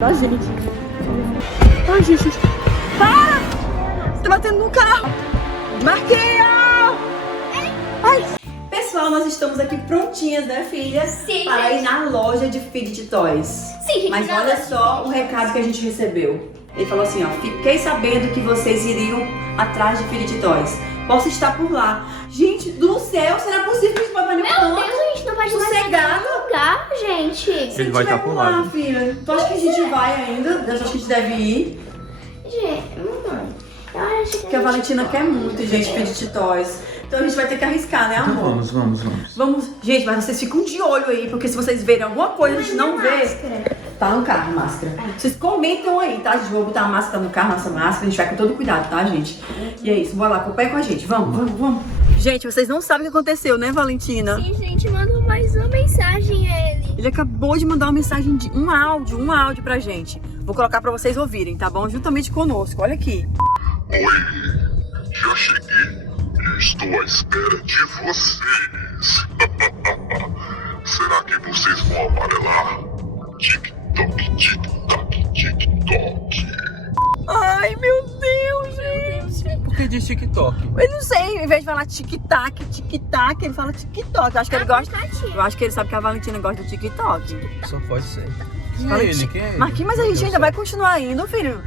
Da gente. Ai, gente. Para! Tá batendo no carro. Marquei! Ai. Pessoal, nós estamos aqui prontinhas, né, filha? Sim, para gente. ir na loja de Fidget Toys. Sim, gente. Mas olha só o recado que a gente recebeu. Ele falou assim, ó: fiquei sabendo que vocês iriam atrás de Fidget Toys. Posso estar por lá. Gente do céu, será possível que a gente pode Meu Deus, a gente não pode mais sossegado? lugar, gente. Ele vai estar por lá. Filha. Tu acha que a gente vai ainda? Eu acho que a gente deve ir. Gente, eu acho que Porque a Valentina quer muito, gente, Fidget Toys. Então a gente vai ter que arriscar, né, Então amor? vamos. Vamos. Gente, mas vocês ficam de olho aí, porque se vocês verem alguma coisa, a gente não vê. Máscara. Tá no carro, máscara. Vocês comentam aí, tá? A gente vai botar a máscara no carro, nossa máscara. A gente vai com todo cuidado, tá, gente? E é isso, bora lá, acompanha com a gente. Vamos. Gente, vocês não sabem o que aconteceu, né, Valentina? Sim, gente, mandou mais uma mensagem a ele. Ele acabou de mandar uma mensagem de um áudio pra gente. Vou colocar pra vocês ouvirem, tá bom? Juntamente conosco. Olha aqui. Oi, já cheguei e estou à espera de vocês. Será que vocês vão amarelar? Tic-toc, tic-tac, tic-toc. Ai, meu Deus, gente. Por que diz TikTok? Eu não sei, em vez de falar tic-tac, tic-tac, ele fala TikTok. Eu acho que ele gosta. Eu acho que ele sabe que a Valentina gosta do TikTok. Só pode ser. Quem é ele? Quem é ele? Marquinhos, mas a gente ainda vai continuar indo, filho.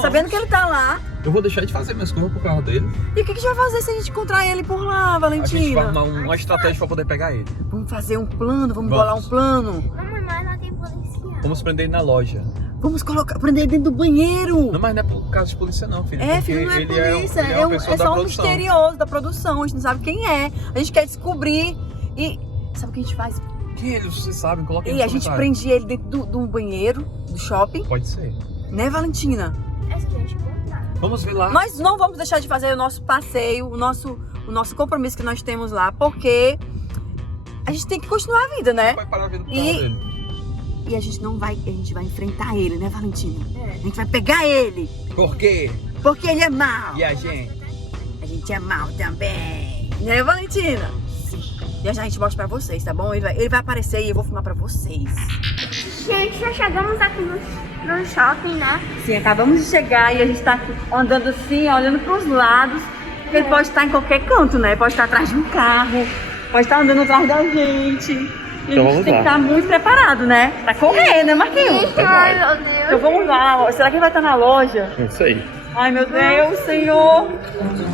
Sabendo que ele tá lá. Eu vou deixar de fazer minhas coisas pro carro dele. E o que a gente vai fazer se a gente encontrar ele por lá, A gente vai Valentina? arrumar uma estratégia pra poder pegar ele. Vamos fazer um plano, vamos Vamos. bolar um plano. Mamãe, mas não tem policial. Vamos prender ele na loja. Vamos prender ele dentro do banheiro. Não, mas não é por causa de polícia não, filho. É, porque filho, não é ele polícia, ele é uma pessoa é da só um produção. misterioso da produção, a gente não sabe quem é. A gente quer descobrir e sabe o que a gente faz? Quem é ele? Vocês sabem, coloquem E no a gente comentário. prende ele dentro do banheiro, do shopping, Pode ser. né, Valentina? É se a gente encontrar. Vamos ver lá. Nós não vamos deixar de fazer o nosso passeio, o nosso compromisso que nós temos lá, porque a gente tem que continuar a vida, né? Vai parar vindo pro E- carro dele. E a gente não vai, a gente vai enfrentar ele, né, Valentina? É. A gente vai pegar ele, Por quê? porque ele é mau. E a gente? A gente é mau também, né, Valentina? Sim. E já a gente mostra pra vocês, tá bom? Ele vai aparecer e eu vou filmar pra vocês. Gente, já chegamos aqui no shopping, né? Sim, acabamos de chegar e a gente tá aqui andando assim, olhando pros lados. Porque ele pode estar em qualquer canto, né? Pode estar atrás de um carro, pode estar andando atrás da gente. E Então a gente vamos tem que lá. estar muito preparado, né? Pra correr, né, Marquinhos? Ai, meu Deus. Então vamos lá. Será que ele vai estar na loja? Não sei. Ai, meu Deus, Senhor.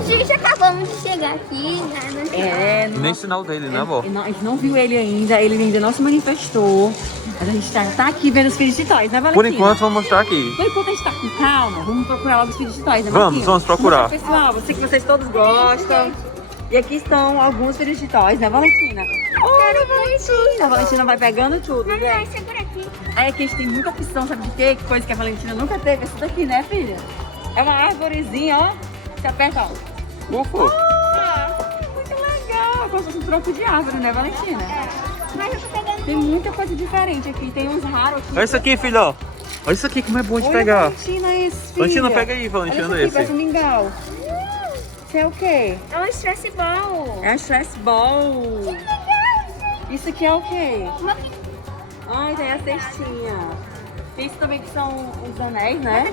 Gente, acabamos de chegar aqui, né? No shopping. É, Nem sinal dele, né, avó? A gente não viu ele ainda não se manifestou. Mas a gente tá aqui vendo os Fidget Toys, né, Valentina? Por enquanto, vamos mostrar aqui. Por enquanto a gente tá com calma, vamos procurar logo os Fidget Toys, né, Vamos, Marquinhos? vamos procurar. Mostra, pessoal, eu sei que vocês todos gostam. E aqui estão alguns Fidget Toys, né, Valentina? Olha, Valentina! A Valentina vai pegando tudo, né? Mamãe, segura aqui. Aí aqui a gente tem muita opção, sabe de quê? Que coisa que a Valentina nunca teve. Essa daqui, né, filha? É uma arvorezinha, ó. Você aperta, ó. Ufa. Muito legal. Como se fosse um tronco de árvore, né, Valentina? Mas eu tô pegando. Tem muita coisa diferente aqui. Tem uns raros aqui. Olha isso aqui, filho, ó. Olha isso aqui, como é bom de Olha, pegar. Valentina, esse, filha. Valentina, pega aí, Olha Valentina, isso aqui, esse. parece um mingau. Isso é o quê? É um stress ball. É a stress ball. Isso aqui é o quê? Ai, tem a cestinha. Isso também que são os anéis, né?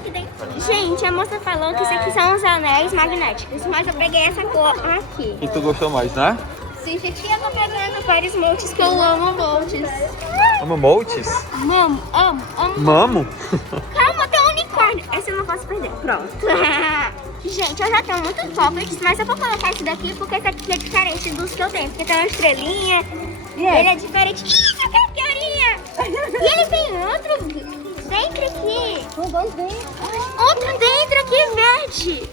Gente, a moça falou que isso aqui são os anéis magnéticos, mas eu peguei essa cor aqui. E tu gostou mais, né? Sim, gente, eu tô pegando vários moldes que eu amo moldes. Ama moltes? Amo. Mamo? Calma, tem um unicórnio. Esse eu não posso perder. Pronto. Gente, eu já tenho muitos poppets, mas eu vou colocar esse daqui porque esse aqui é diferente dos que eu tenho. Porque tem uma estrelinha, ele é diferente. Ih, eu quero teoria! E ele tem outro dentro aqui. São dois dentro. Outro dentro aqui, verde.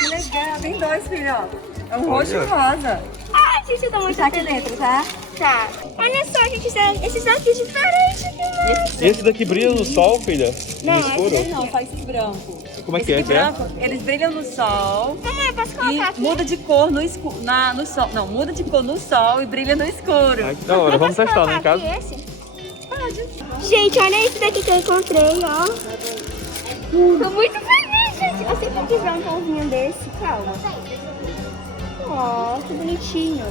Que legal. Tem dois, filho, ó. É um roxo e Olha. um rosa. Ai, gente, eu tô muito Tá aqui feliz. dentro, tá? Tá. Olha só, gente, esses aqui diferentes aqui. E esse daqui brilha no sol, filha? Não, No escuro? Esse não, só esses brancos. Como é Esse que é? aqui branco, eles brilham no sol. Mamãe, eu posso E colocar aqui? muda de cor no escuro, no sol. Não, muda de cor no sol e brilha no escuro. Ai, que da hora, vamos Eu posso testar, né, em colocar casa? aqui esse? Gente, olha esse daqui que eu encontrei, ó. Tô muito feliz, gente. Eu sempre quis ver um pãozinho desse. Calma. Ó, que bonitinho.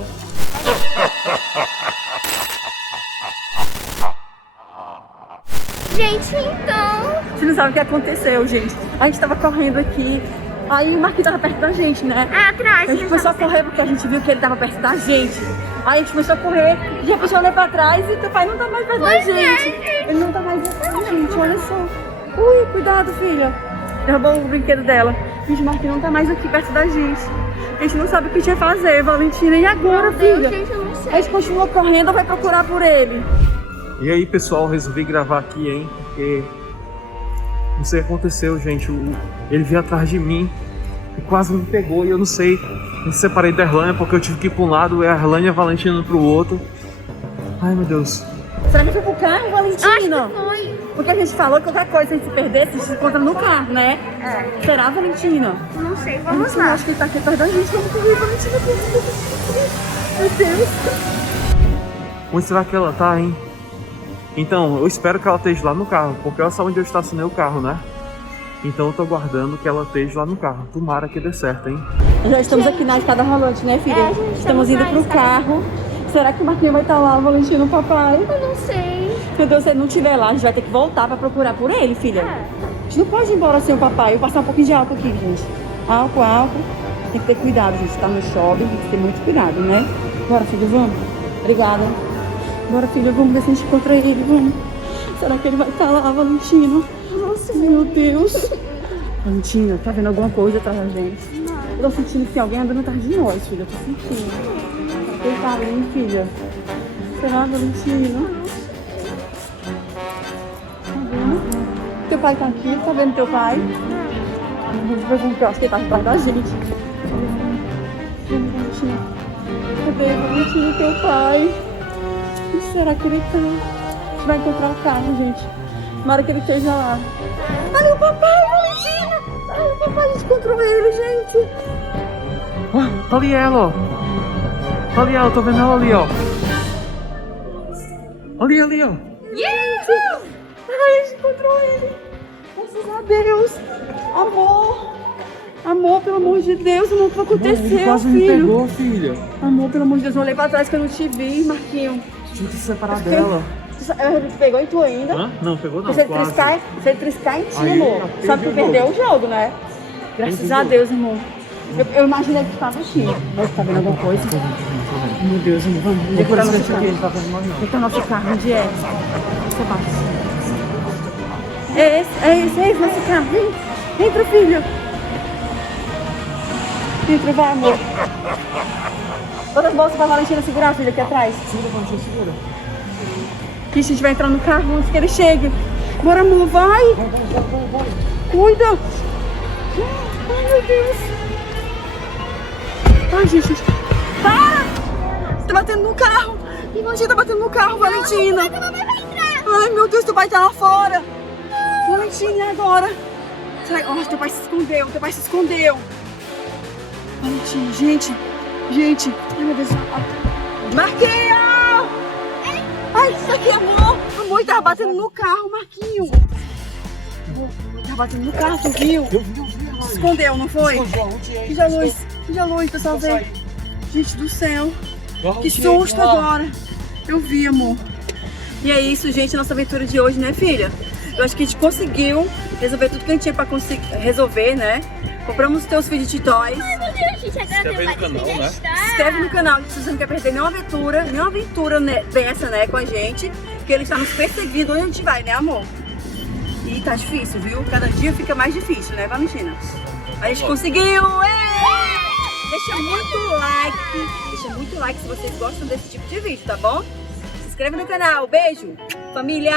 Gente, então... Você não sabe o que aconteceu, gente. A gente tava correndo aqui, aí o Marquinhos tava perto da gente, né? Atrás. A gente começou a correr porque a gente viu que ele tava perto da gente. Aí a gente começou a correr, de repente eu olhei pra trás e teu pai não tá mais perto da gente. Ele não tá mais perto da gente, olha só. Ui, cuidado, filha. Derrubou o brinquedo dela. Gente, o Marquinhos não tá mais aqui perto da gente. A gente não sabe o que a gente vai fazer, Valentina. E agora, filha? Gente, eu não sei. A gente continua correndo ou vai procurar por ele? E aí, pessoal, resolvi gravar aqui, hein? Porque não sei o que aconteceu, gente. Ele veio atrás de mim e quase me pegou. E eu não sei. Me separei da Erlânia porque eu tive que ir pra um lado e a Erlânia e a Valentina pro outro. Ai, meu Deus. Será que foi pro carro, Valentina? Acho que foi. Porque a gente falou que qualquer coisa, se a gente se perdesse, a gente se encontra no carro, né? É. Será, Valentina? Não sei, vamos Valentina, lá. acho que ele tá aqui perto da gente. Vamos correr, Valentina. Meu Deus. Onde será que ela tá, hein? Então, eu espero que ela esteja lá no carro, porque olha só onde eu estacionei o carro, né? Então eu tô aguardando que ela esteja lá no carro. Tomara que dê certo, hein? Já estamos aqui na escada rolante, né, filha? É, gente, estamos indo na pro escada. carro. Será que o Marquinhos vai estar lá, Valentina, o papai? Eu não sei. Meu Deus, se ele não estiver lá, a gente vai ter que voltar pra procurar por ele, filha. A gente não pode ir embora sem o papai. Eu vou passar um pouquinho de álcool aqui, gente. Álcool, álcool. Tem que ter cuidado, gente. Tá no shopping, tem que ter muito cuidado, né? Bora, filha, vamos. Obrigada. Bora, filha, vamos ver se a gente encontra ele, vamos. Será que ele vai estar lá, Valentina? Nossa, meu Deus. Valentina, tá vendo alguma coisa atrás da gente? Eu tô sentindo que tem alguém andando atrás de nós, filha. Eu tô sentindo. Ele tá ali, filha. Será, Valentina? Tá vendo? Teu pai tá aqui, tá vendo teu pai? Vamos perguntar, eu acho que ele tá atrás da gente. Valentina. Cadê, Valentina, teu pai? Onde será que ele tá? A gente vai encontrar o carro, gente. Tomara que ele esteja lá. Ali o papai, Valentina! Ali o papai, a gente encontrou ele, gente. Ah, tá ali ela, ó. Tá ali ela, tô vendo ela ali, ó. Ali, ó. Gente! Ai, a gente encontrou ele! Graças a Deus! Amor! Amor, pelo amor de Deus, amor, o que aconteceu, Ele quase filho? me pegou, filha. Amor, pelo amor de Deus, eu olhei pra trás que eu não te vi, Marquinhos. Tinha que se separar dela. Ele pegou em tu ainda? Hã? Não, pegou não, Se ele quase. triscar em ti, Aí, amor. já Sabe que tu perdeu perdeu o jogo, né? Graças Perdeu. a Deus, amor. Eu imaginei que tu tava aqui. Mas tá vendo alguma coisa? Meu Deus, amor, vamos. Onde é que tá nosso carro? tá fazendo mal, não. Onde tá nosso carro? Onde é? Essa parte. É esse nosso carro. Vem, entra, filho. Entra, vai, amor. Outras bolsas pra Valentina segurar, filha, aqui atrás. Segura, Valentina, segura. Que a gente vai entrar no carro antes que ele chegue. Bora, amor, vai. Cuida. Ai, meu Deus. Ai, gente. Para. Tá batendo no carro. Imagina, tá batendo no carro, Valentina. Ai, meu Deus, teu pai tá lá fora. Valentina, e agora? Será que... Oh, teu pai se escondeu, Valentina, gente. Ai, meu Deus. Marquinhos! Ai, isso aqui, amor. Amor, tava batendo no carro, Marquinhos. Tava batendo no carro, tu viu? Eu vi. Se escondeu, não foi? Finge a luz, pessoal, Vou sair. vem. Gente do céu. Vamos, Que tirei susto lá. agora. Eu vi, amor. E é isso, gente, nossa aventura de hoje, né, filha? Eu acho que a gente conseguiu resolver tudo que a gente tinha pra conseguir resolver, né? Compramos os teus fidget toys. Meu Deus, gente, agora inscreve tem aí no várias canal, né? sugestões. Se inscreve no canal se você não quer perder nenhuma aventura né, dessa, né, com a gente. Porque ele está nos perseguindo onde a gente vai, né, amor? E tá difícil, viu? Cada dia fica mais difícil, né, Valentina? A gente conseguiu! Deixa muito like se vocês gostam desse tipo de vídeo, tá bom? Se inscreve no canal. Beijo, família!